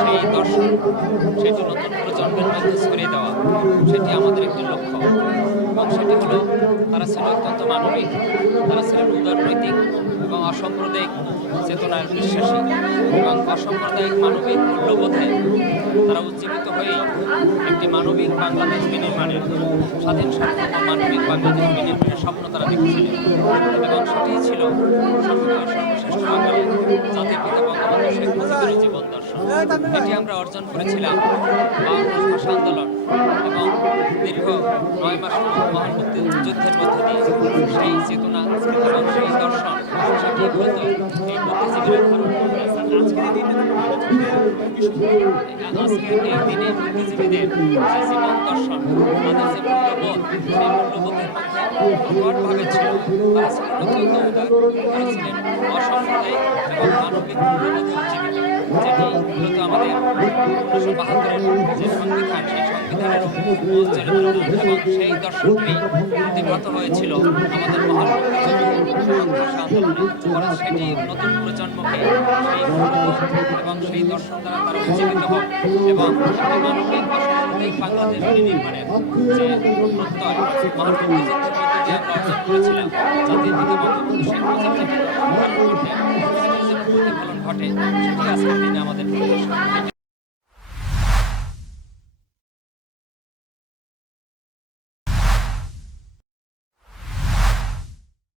সেই দর্শন সেটি নতুন প্রজন্মের মধ্যে ছড়িয়ে দেওয়া, সেটি আমাদের একটি লক্ষ্য। এবং সেটি হলো, তারা ছিল অত্যন্ত মানবিক, তারা ছিলেন উদারনৈতিক এবং অসাম্প্রদায়িক চেতনার বিশ্বাসী এবং অসাম্প্রদায়িক মানবিক মূল্যবোধে তারা উজ্জীবিত হয়েই একটি মানবিক বাংলাদেশ বিনির্মাণের, স্বাধীন সার্বভৌম মানবিক বাংলাদেশ বিনির্মাণের স্বপ্ন তারা দেখেছিলেন। এবং সেটিই ছিল সর্বশ্রেষ্ঠ বাঙালি জাতির পিতা বঙ্গবন্ধু শেখ মুজিবের জীবন দর্শন এটি আমরা অর্জন করেছিলাম ভাষা আন্দোলন এবং দীর্ঘ নয় মাস মহান মুক্তি যুদ্ধের মধ্যে দিয়ে সেই চেতনা এবং সেই দর্শন, সেটি মূলত এই বুদ্ধিজীবীরা ধারণ দর্শন ছিল এবং মানবিক যেটি মূলত আমাদের উনিশশো বাহাত্তরের যে সংবিধান, সেই সংবিধানের সেই দর্শনটি প্রতিভাত হয়েছিল আমাদের মহান ভাষা আন্দোলনে ওরা সেটি নতুন প্রজন্মকে সেই এবং সেই দর্শন দ্বারা তারা উজ্জীবিত হোক এবং একটি মানবিক বাংলাদেশ অর্জন করেছিলাম জাতির পিতা ঘটে সেটি আজকের দিনে আমাদের